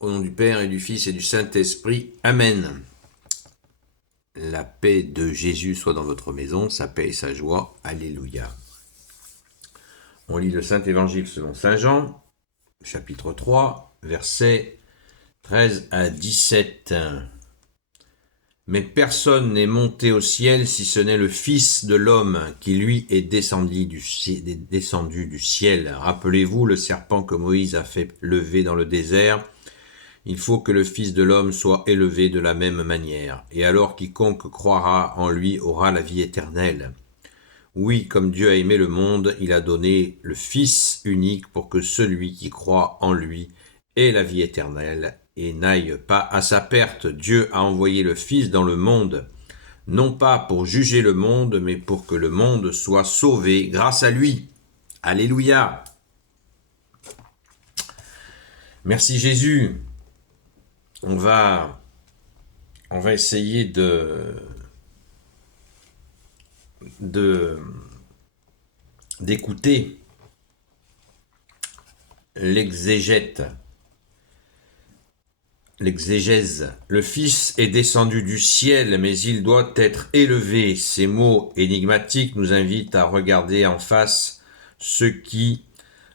Au nom du Père et du Fils et du Saint-Esprit. Amen. La paix de Jésus soit dans votre maison, sa paix et sa joie. Alléluia. On lit le Saint-Évangile selon Saint Jean, chapitre 3, versets 13 à 17. Mais personne n'est monté au ciel si ce n'est le Fils de l'homme qui lui est descendu du ciel. Rappelez-vous le serpent que Moïse a fait lever dans le désert. Il faut que le Fils de l'homme soit élevé de la même manière, et alors quiconque croira en lui aura la vie éternelle. Oui, comme Dieu a aimé le monde, il a donné le Fils unique pour que celui qui croit en lui ait la vie éternelle et n'aille pas à sa perte. Dieu a envoyé le Fils dans le monde, non pas pour juger le monde, mais pour que le monde soit sauvé grâce à lui. Alléluia. Merci Jésus. On va essayer d'écouter l'exégèse. Le Fils est descendu du ciel, mais il doit être élevé. Ces mots énigmatiques nous invitent à regarder en face ce qui,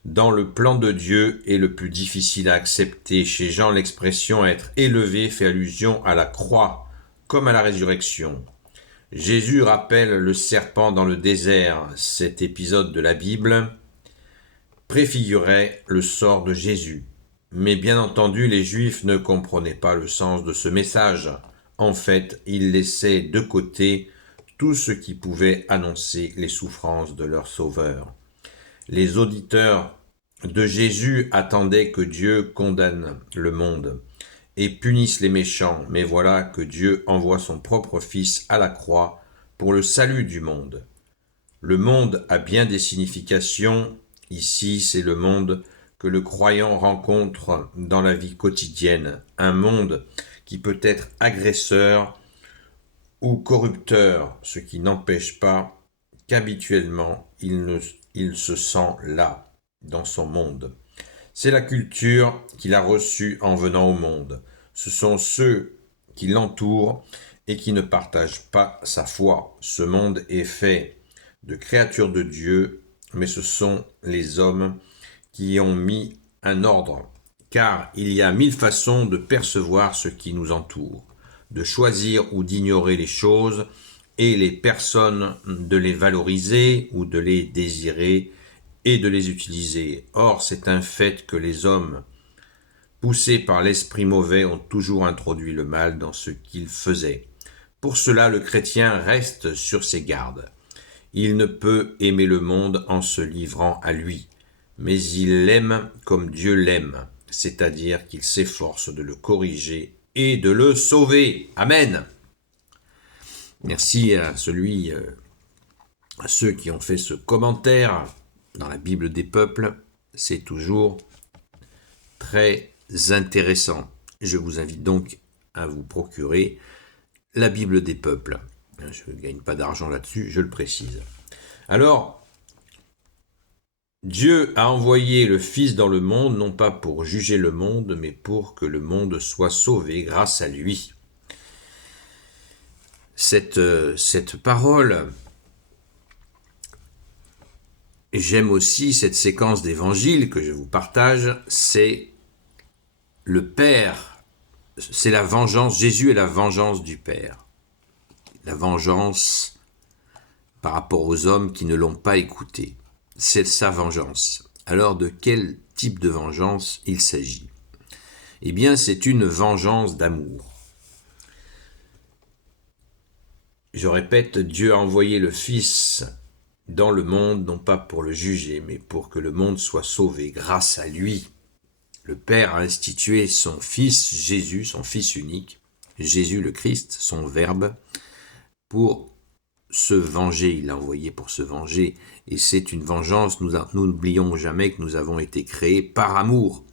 dans le plan de Dieu, est le plus difficile à accepter. Chez Jean, l'expression « être élevé » fait allusion à la croix, comme à la résurrection. Jésus rappelle le serpent dans le désert. Cet épisode de la Bible préfigurait le sort de Jésus. Mais bien entendu, les Juifs ne comprenaient pas le sens de ce message. En fait, ils laissaient de côté tout ce qui pouvait annoncer les souffrances de leur Sauveur. Les auditeurs de Jésus attendaient que Dieu condamne le monde et punisse les méchants, mais voilà que Dieu envoie son propre Fils à la croix pour le salut du monde. Le monde a bien des significations. Ici, c'est le monde que le croyant rencontre dans la vie quotidienne, un monde qui peut être agresseur ou corrupteur, ce qui n'empêche pas qu'habituellement il se sent là, dans son monde. C'est la culture qu'il a reçue en venant au monde. Ce sont ceux qui l'entourent et qui ne partagent pas sa foi. Ce monde est fait de créatures de Dieu, mais ce sont les hommes qui ont mis un ordre, car il y a 1000 façons de percevoir ce qui nous entoure, de choisir ou d'ignorer les choses et les personnes, de les valoriser ou de les désirer et de les utiliser. Or, c'est un fait que les hommes, poussés par l'esprit mauvais, ont toujours introduit le mal dans ce qu'ils faisaient. Pour cela, le chrétien reste sur ses gardes. Il ne peut aimer le monde en se livrant à lui, mais il l'aime comme Dieu l'aime, c'est-à-dire qu'il s'efforce de le corriger et de le sauver. Amen. Merci à ceux qui ont fait ce commentaire dans la Bible des peuples. C'est toujours très intéressant. Je vous invite donc à vous procurer la Bible des peuples. Je ne gagne pas d'argent là-dessus, je le précise. Alors, Dieu a envoyé le Fils dans le monde, non pas pour juger le monde, mais pour que le monde soit sauvé grâce à lui. Cette parole, j'aime aussi cette séquence d'évangile que je vous partage, c'est le Père, c'est la vengeance, Jésus est la vengeance du Père. La vengeance par rapport aux hommes qui ne l'ont pas écouté. C'est sa vengeance. Alors de quel type de vengeance il s'agit ? Eh bien, c'est une vengeance d'amour. Je répète, Dieu a envoyé le Fils dans le monde, non pas pour le juger, mais pour que le monde soit sauvé grâce à lui. Le Père a institué son Fils Jésus, son Fils unique, Jésus le Christ, son Verbe, pour se venger. Il l'a envoyé pour se venger. Et c'est une vengeance, nous n'oublions jamais que nous avons été créés par amour.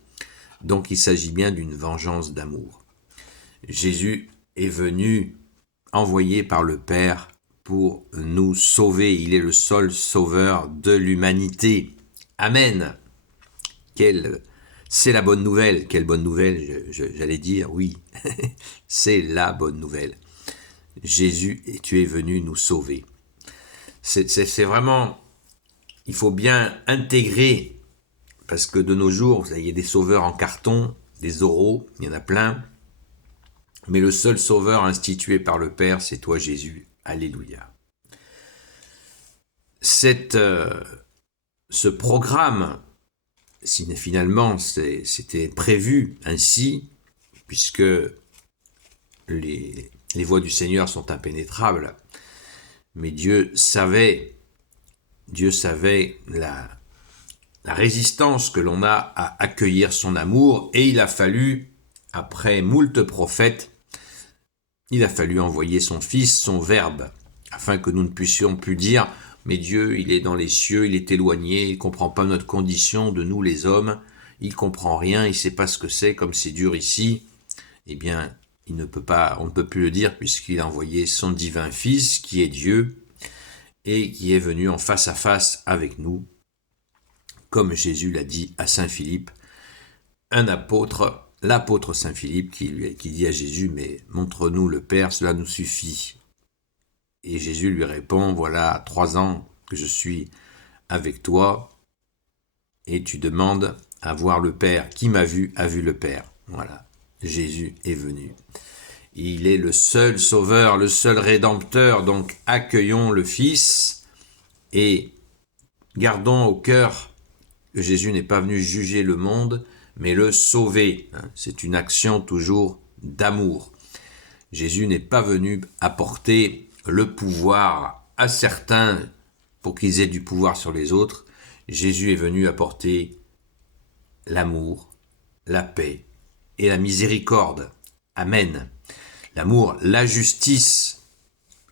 Donc il s'agit bien d'une vengeance d'amour. Jésus est venu envoyé par le Père pour nous sauver. Il est le seul sauveur de l'humanité. Amen. Quelle C'est la bonne nouvelle. Quelle bonne nouvelle, j'allais dire, oui, c'est la bonne nouvelle. Jésus, tu es venu nous sauver. C'est vraiment, il faut bien intégrer, parce que de nos jours, il y a des sauveurs en carton, des oraux, il y en a plein, mais le seul sauveur institué par le Père, c'est toi Jésus. Alléluia. Ce programme, finalement, c'était prévu ainsi, puisque les voies du Seigneur sont impénétrables, mais Dieu savait la résistance que l'on a à accueillir son amour, et il a fallu, après moult prophètes, il a fallu envoyer son Fils, son Verbe, afin que nous ne puissions plus dire « Mais Dieu, il est dans les cieux, il est éloigné, il ne comprend pas notre condition de nous les hommes, il ne comprend rien, il ne sait pas ce que c'est, comme c'est dur ici. » Eh bien, on ne peut plus le dire puisqu'il a envoyé son divin Fils, qui est Dieu, et qui est venu en face à face avec nous, comme Jésus l'a dit à Saint Philippe, un apôtre, l'apôtre Saint Philippe qui dit à Jésus « Mais montre-nous le Père, cela nous suffit. » Et Jésus lui répond « Voilà 3 ans que je suis avec toi, et tu demandes à voir le Père. Qui m'a vu a vu le Père. » Voilà, Jésus est venu. Il est le seul sauveur, le seul rédempteur, donc accueillons le Fils et gardons au cœur que Jésus n'est pas venu juger le monde, mais le sauver. C'est une action toujours d'amour. Jésus n'est pas venu apporter le pouvoir à certains pour qu'ils aient du pouvoir sur les autres. Jésus est venu apporter l'amour, la paix et la miséricorde. Amen. L'amour, la justice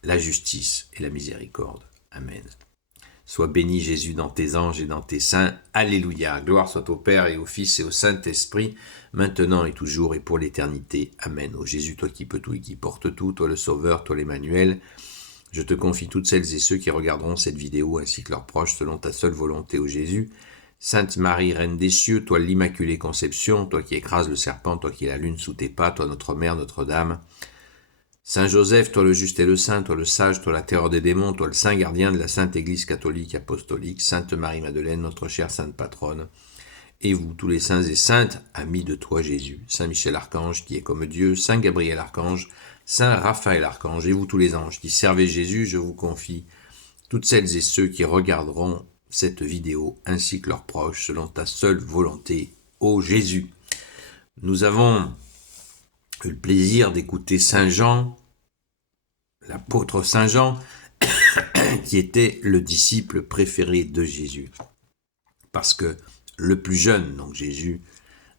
et la miséricorde. Amen. Sois béni Jésus dans tes anges et dans tes saints. Alléluia. Gloire soit au Père et au Fils et au Saint-Esprit, maintenant et toujours et pour l'éternité. Amen. Ô Jésus, toi qui peux tout et qui portes tout, toi le Sauveur, toi l'Emmanuel, je te confie toutes celles et ceux qui regarderont cette vidéo ainsi que leurs proches selon ta seule volonté, ô Jésus. Sainte Marie, Reine des cieux, toi l'Immaculée Conception, toi qui écrases le serpent, toi qui es la lune sous tes pas, toi notre Mère, Notre-Dame. Saint Joseph, toi le juste et le saint, toi le sage, toi la terreur des démons, toi le saint gardien de la Sainte Église catholique apostolique, Sainte Marie-Madeleine, notre chère Sainte Patronne, et vous tous les saints et saintes, amis de toi Jésus, Saint Michel Archange qui est comme Dieu, Saint Gabriel Archange, Saint Raphaël Archange, et vous tous les anges qui servez Jésus, je vous confie toutes celles et ceux qui regarderont cette vidéo ainsi que leurs proches selon ta seule volonté, ô Jésus. Nous avons eu le plaisir d'écouter Saint Jean, l'apôtre Saint Jean, qui était le disciple préféré de Jésus. Parce que le plus jeune, donc Jésus,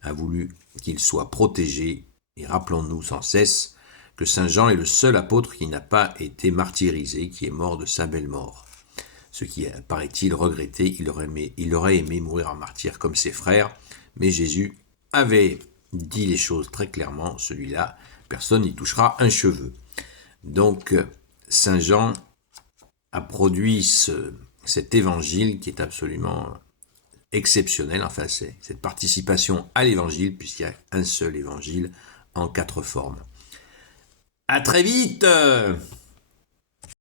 a voulu qu'il soit protégé. Et rappelons-nous sans cesse que Saint Jean est le seul apôtre qui n'a pas été martyrisé, qui est mort de sa belle mort. Ce qui, paraît-il, regretté, il aurait aimé mourir en martyr comme ses frères, mais Jésus avait dit les choses très clairement, celui-là, personne n'y touchera un cheveu. Donc, Saint Jean a produit cet évangile qui est absolument exceptionnel, enfin c'est cette participation à l'évangile, puisqu'il y a un seul évangile en 4 formes. À très vite!